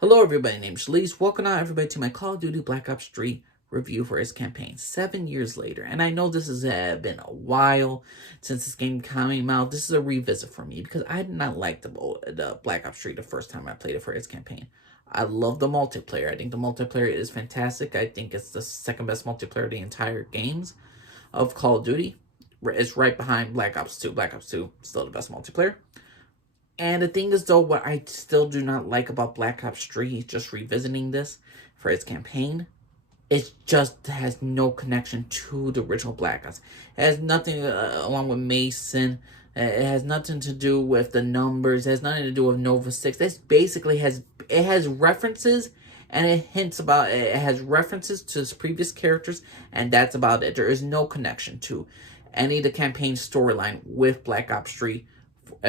Hello everybody, name's Shalise. Welcome out everybody to my Call of Duty Black Ops 3 review for its campaign 7 years later. And I know this has been a while since this game came out. This is a revisit for me because I did not like the Black Ops 3 the first time I played it for its campaign. I love the multiplayer. I think the multiplayer is fantastic. I think it's the second best multiplayer of the entire games of Call of Duty. It's right behind Black Ops 2. Black Ops 2 still the best multiplayer. And the thing is, though, what I still do not like about Black Ops 3, just revisiting this for its campaign, it just has no connection to the original Black Ops. It has nothing along with Mason. It has nothing to do with the numbers. It has nothing to do with Nova 6. This basically has references, and it hints about it has references to its previous characters, and that's about it. There is no connection to any of the campaign storyline with Black Ops 3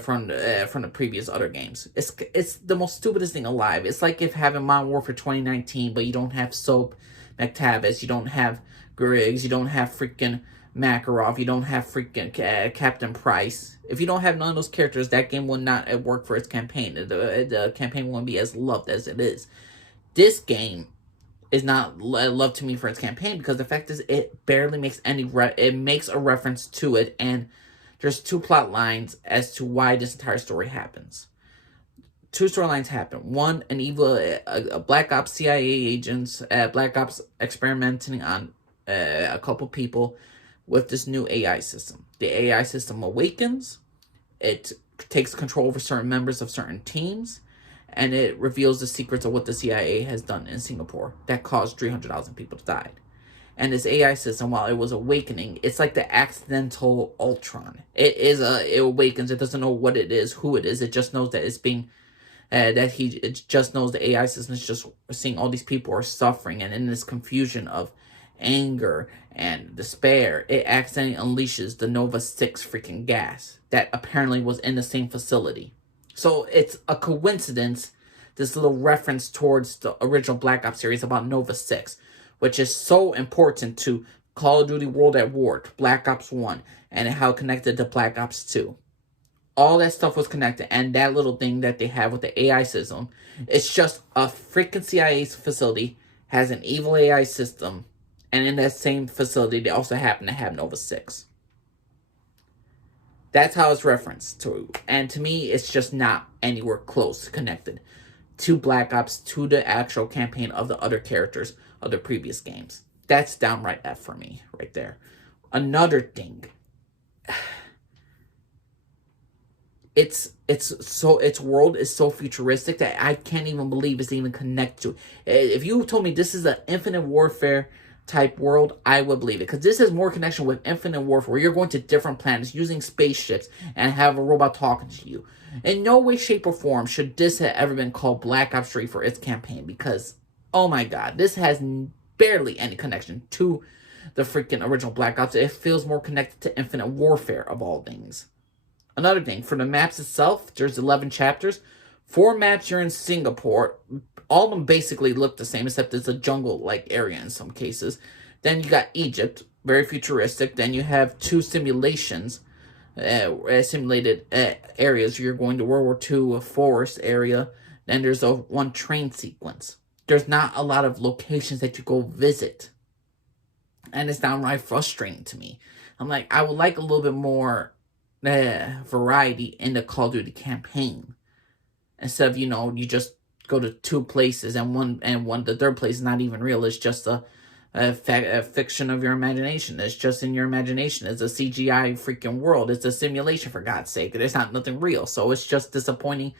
from the previous other games. It's the most stupidest thing alive. It's like if having Modern Warfare 2019, but you don't have Soap McTavish, you don't have Griggs, you don't have freaking Makarov, you don't have freaking Captain Price. If you don't have none of those characters, that game will not work for its campaign. The campaign won't be as loved as it is. This game is not loved to me for its campaign because the fact is it barely makes it makes a reference to it, and there's two plot lines as to why this entire story happens. Two storylines happen. One, an evil, a Black Ops CIA agents, Black Ops experimenting on a couple people with this new AI system. The AI system awakens. It takes control over certain members of certain teams, and it reveals the secrets of what the CIA has done in Singapore that caused 300,000 people to die. And this AI system, while it was awakening, it's like the accidental Ultron. It awakens. It doesn't know what it is, who it is. It just knows that it's being, it just knows the AI system is just seeing all these people are suffering. And in this confusion of anger and despair, it accidentally unleashes the Nova 6 freaking gas that apparently was in the same facility. So it's a coincidence, this little reference towards the original Black Ops series about Nova 6, which is so important to Call of Duty World at War, Black Ops 1, and how it connected to Black Ops 2. All that stuff was connected, and that little thing that they have with the AI system, it's just a freaking CIA facility, has an evil AI system, and in that same facility, they also happen to have Nova 6. That's how it's referenced to, and to me, it's just not anywhere close connected to Black Ops, to the actual campaign of the other characters of the previous games. That's downright F for me right there. Another thing, its world is so futuristic that I can't even believe it's even connected to. If you told me this is an Infinite Warfare type world, I would believe it, because this has more connection with Infinite Warfare, where you're going to different planets using spaceships and have a robot talking to you. In no way, shape, or form should this have ever been called Black Ops 3 for its campaign, because, oh my god, this has barely any connection to the freaking original Black Ops. It feels more connected to Infinite Warfare, of all things. Another thing, for the maps itself, there's 11 chapters. 4 maps you're in Singapore. All of them basically look the same, except it's a jungle-like area in some cases. Then you got Egypt, very futuristic. Then you have 2 simulations, simulated areas. You're going to World War II, a forest area. Then there's one train sequence. There's not a lot of locations that you go visit. And it's downright frustrating to me. I'm like, I would like a little bit more variety in the Call of Duty campaign. Instead of, you just go to 2 places, and the third place is not even real. It's just a fiction of your imagination. It's just in your imagination. It's a CGI freaking world. It's a simulation, for God's sake. There's not nothing real. So it's just disappointing.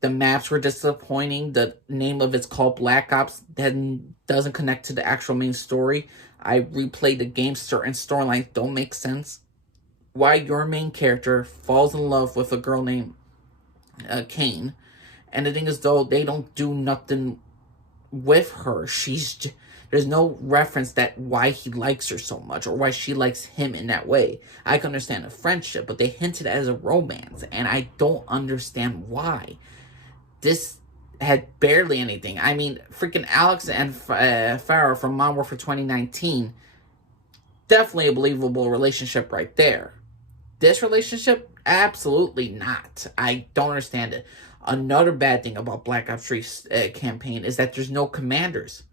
The maps were disappointing. The name of it's called Black Ops. That doesn't connect to the actual main story. I replayed the game. Certain storylines don't make sense. Why your main character falls in love with a girl named Kane, and the thing is, though, they don't do nothing with her. There's no reference that why he likes her so much, or why she likes him in that way. I can understand a friendship, but they hinted as a romance, and I don't understand why. This had barely anything. I mean, freaking Alex and Farah from Modern Warfare 2019, definitely a believable relationship right there. This relationship, absolutely not. I don't understand it. Another bad thing about Black Ops 3 campaign is that there's no commanders.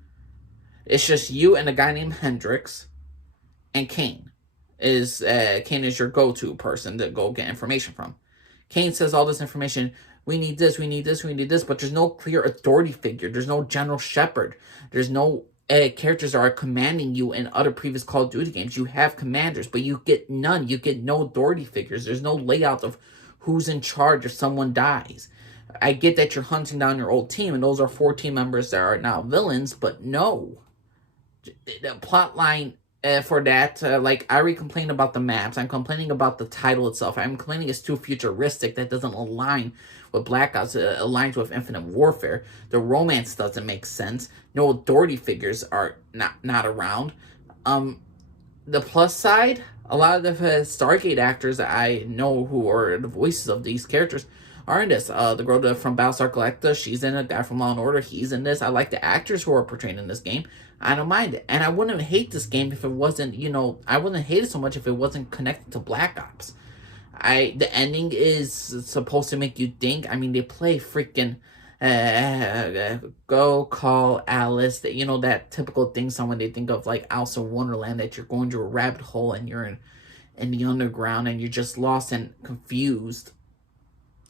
It's just you and a guy named Hendrix, and Kane is your go-to person to go get information from. Kane says all this information. We need this, we need this, we need this, but there's no clear authority figure. There's no General Shepard. There's no characters that are commanding you in other previous Call of Duty games. You have commanders, but you get none. You get no authority figures. There's no layout of who's in charge if someone dies. I get that you're hunting down your old team, and those are 4 team members that are now villains, but no. The plot line for that, like, I already complained about the maps. I'm complaining about the title itself. I'm complaining it's too futuristic. That doesn't align with Black Ops. It aligns with Infinite Warfare. The romance doesn't make sense. No authority figures are not around. The plus side, a lot of the Stargate actors that I know who are the voices of these characters are in this. The girl from Battlestar Galactica, she's in it. The guy from Law & Order, he's in this. I like the actors who are portrayed in this game. I don't mind it. And I wouldn't hate this game if it wasn't, I wouldn't hate it so much if it wasn't connected to Black Ops. The ending is supposed to make you think. I mean, they play freaking go call Alice. That typical thing someone they think of like Alice in Wonderland, that you're going to a rabbit hole and you're in the underground and you're just lost and confused.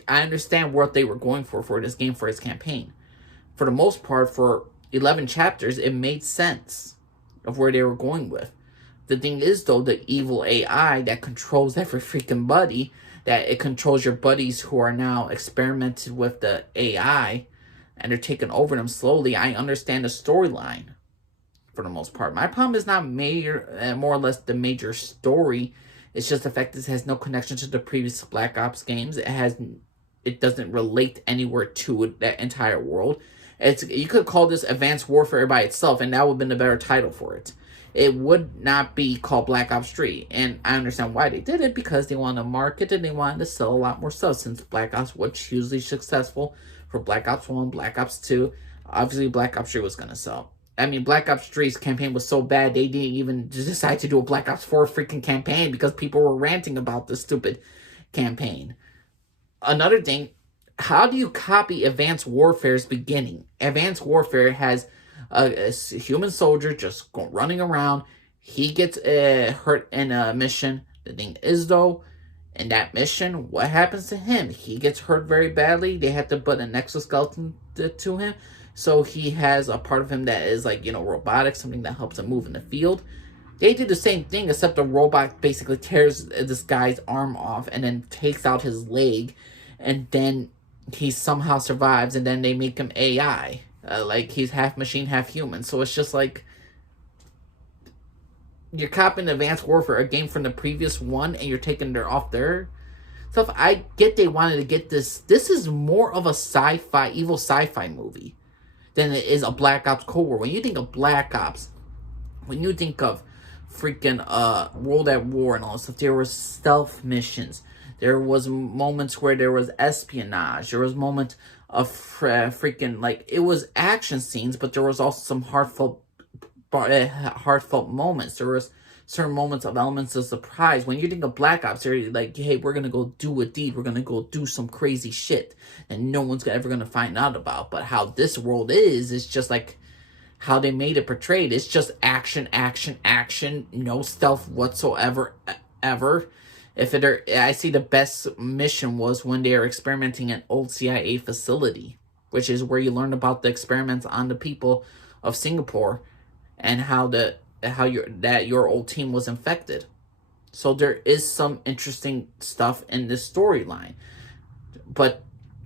I understand what they were going for this game, for its campaign. For the most part, for 11 chapters, it made sense of where they were going with. The thing is, though, the evil AI that controls every freaking buddy, that it controls your buddies who are now experimented with the AI, and they're taking over them slowly. I understand the storyline for the most part. My problem is not more or less the major story. It's just the fact that it has no connection to the previous Black Ops games. It doesn't relate anywhere to that entire world. You could call this Advanced Warfare by itself, and that would have been a better title for it. It would not be called Black Ops 3, and I understand why they did it, because they wanted to market and they wanted to sell a lot more stuff, since Black Ops was hugely successful for Black Ops 1, Black Ops 2. Obviously, Black Ops 3 was going to sell. I mean, Black Ops 3's campaign was so bad, they didn't even decide to do a Black Ops 4 freaking campaign because people were ranting about this stupid campaign. Another thing, how do you copy Advanced Warfare's beginning? Advanced Warfare has a human soldier just running around. He gets hurt in a mission. The thing is, though, in that mission, what happens to him? He gets hurt very badly. They have to put an exoskeleton to him. So he has a part of him that is like, robotic, something that helps him move in the field. They do the same thing, except the robot basically tears this guy's arm off and then takes out his leg. And then he somehow survives, and then they make him AI. Like, he's half machine, half human. So it's just like, you're copying Advanced Warfare, a game from the previous one, and you're taking off their stuff. I get they wanted to get this. This is more of a evil sci-fi movie than it is a Black Ops Cold War. When you think of Black Ops, when you think of freaking World at War and all that stuff, there were stealth missions. There was moments where there was espionage. There was moments of freaking, like, it was action scenes, but there was also some heartfelt moments. There was certain moments of elements of surprise. When you think of Black Ops, they're like, hey, we're going to go do a deed. We're going to go do some crazy shit that no one's ever going to find out about. But how this world is just like how they made it portrayed. It's just action, action, action. No stealth whatsoever, ever. I see the best mission was when they were experimenting in an old CIA facility, which is where you learn about the experiments on the people of Singapore and how your old team was infected. So there is some interesting stuff in this storyline. But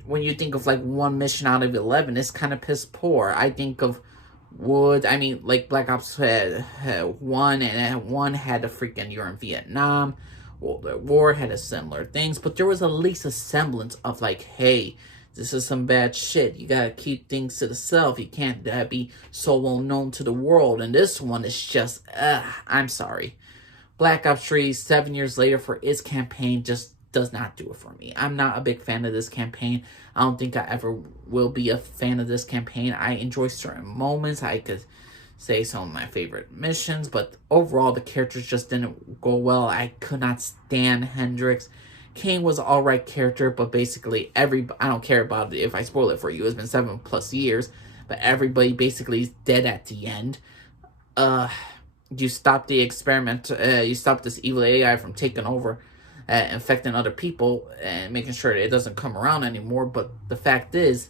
when you think of like one mission out of 11, it's kind of piss poor. I think of like Black Ops had one, and one had a freaking, you're in Vietnam. World at War had a similar things, but there was at least a semblance of like, hey, this is some bad shit. You gotta keep things to the self. You can't be so well known to the world. And this one is just, I'm sorry. Black Ops 3, 7 years later, for its campaign, just does not do it for me. I'm not a big fan of this campaign. I don't think I ever will be a fan of this campaign. I enjoy certain moments. I could say some of my favorite missions, but overall the characters just didn't go well. I could not stand Hendrix. Kane was an alright character, but basically I don't care about it if I spoil it for you. It's been 7+ years, but everybody basically is dead at the end. You stop the experiment. You stop this evil AI from taking over, infecting other people, and making sure it doesn't come around anymore. But the fact is,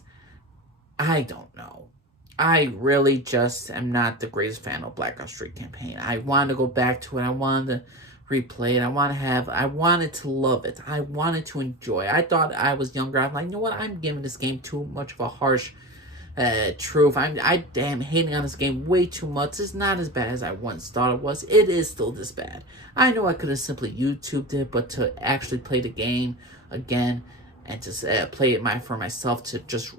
I don't know. I really just am not the greatest fan of Black Ops 3 campaign. I want to go back to it. I wanted to replay it. I wanted to love it. I wanted to enjoy it. I thought I was younger. I'm like, you know what? I'm giving this game too much of a harsh truth. I damn hating on this game way too much. It's not as bad as I once thought it was. It is still this bad. I know I could have simply YouTubed it, but to actually play the game again and to play it for myself, to just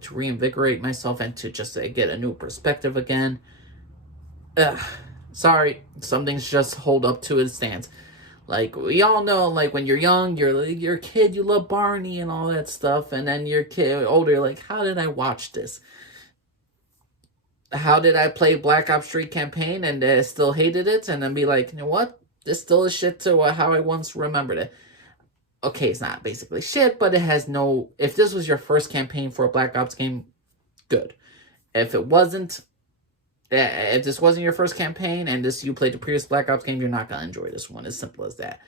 to reinvigorate myself and to just get a new perspective again. Sorry, some things just hold up to its stance. Like, we all know, like, when you're young, you're a kid, you love Barney and all that stuff, and then you're older, you're like, how did I watch this? How did I play Black Ops 3 campaign and still hated it, and then be like, you know what? This still is shit to how I once remembered it. Okay, it's not basically shit, but it has no... If this was your first campaign for a Black Ops game, good. If it wasn't... If this wasn't your first campaign and you played the previous Black Ops game, you're not going to enjoy this one. As simple as that.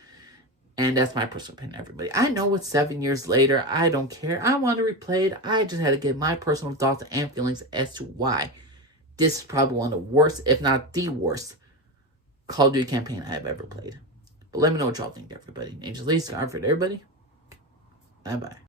And that's my personal opinion, everybody. I know it's 7 years later. I don't care. I want to replay it. I just had to give my personal thoughts and feelings as to why this is probably one of the worst, if not the worst, Call of Duty campaign I have ever played. But let me know what y'all think, everybody. Angel Lee, Scarford, everybody. Bye-bye.